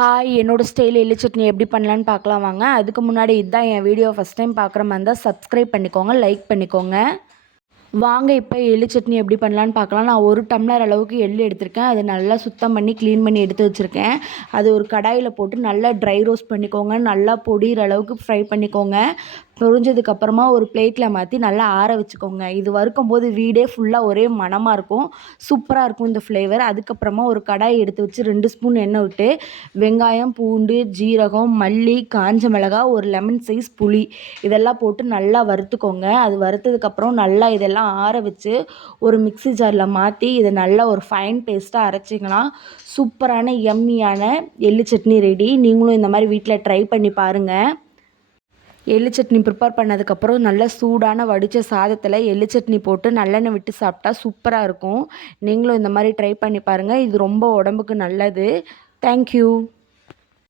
Hi என்னோடய style எள்ளு சட்னி எப்படி பண்ணலான்னு பார்க்கலாம் வாங்க. அதுக்கு முன்னாடி இதுதான் என் வீடியோ ஃபஸ்ட் டைம் பார்க்குற மாதிரி இருந்தால் சப்ஸ்கிரைப் பண்ணிக்கோங்க லைக் பண்ணிக்கோங்க. வாங்க இப்போ எள்ளு சட்னி எப்படி பண்ணலான்னு பார்க்கலாம். நான் ஒரு டம்ளர் அளவுக்கு எள்ளு எடுத்திருக்கேன். அதை நல்லா சுத்தம் பண்ணி க்ளீன் பண்ணி எடுத்து வச்சுருக்கேன். அது ஒரு கடாயில் போட்டு நல்லா ட்ரை ரோஸ்ட் பண்ணிக்கோங்க. நல்லா பொடிகிற அளவுக்கு ஃப்ரை பண்ணிக்கோங்க. பொரிஞ்சதுக்கப்புறமா ஒரு பிளேட்டில் மாற்றி நல்லா ஆற வச்சுக்கோங்க. இது வறுக்கும் போது வீடே ஃபுல்லாக ஒரே மணமாக இருக்கும். சூப்பராக இருக்கும் இந்த ஃப்ளேவர் அதுக்கப்புறமா ஒரு கடாய் எடுத்து வச்சு ரெண்டு ஸ்பூன் எண்ணெய் விட்டு வெங்காயம் பூண்டு ஜீரகம் மல்லி காஞ்ச மிளகா ஒரு லெமன் சைஸ் புளி இதெல்லாம் போட்டு நல்லா வறுத்துக்கோங்க. அது வறுத்ததுக்கப்புறம் நல்லா இதெல்லாம் ஆற வச்சு ஒரு மிக்ஸி ஜாரில் மாற்றி இதை நல்லா ஒரு ஃபைன் பேஸ்ட்டாக அரைச்சிங்கன்னா சூப்பரான எம்மியான எள்ளு சட்னி ரெடி நீங்களும் இந்த மாதிரி வீட்டில் ட்ரை பண்ணி பாருங்கள் எள்ளு சட்னி ப்ரிப்பேர் பண்ணதுக்கப்புறம் நல்லா சூடான வடித்த சாதத்தில் எள்ளு சட்னி போட்டு நல்லெண்ணெய் விட்டு சாப்பிட்டா சூப்பராக இருக்கும். நீங்களும் இந்த மாதிரி ட்ரை பண்ணி பாருங்கள் இது ரொம்ப உடம்புக்கு நல்லது. தேங்க்யூ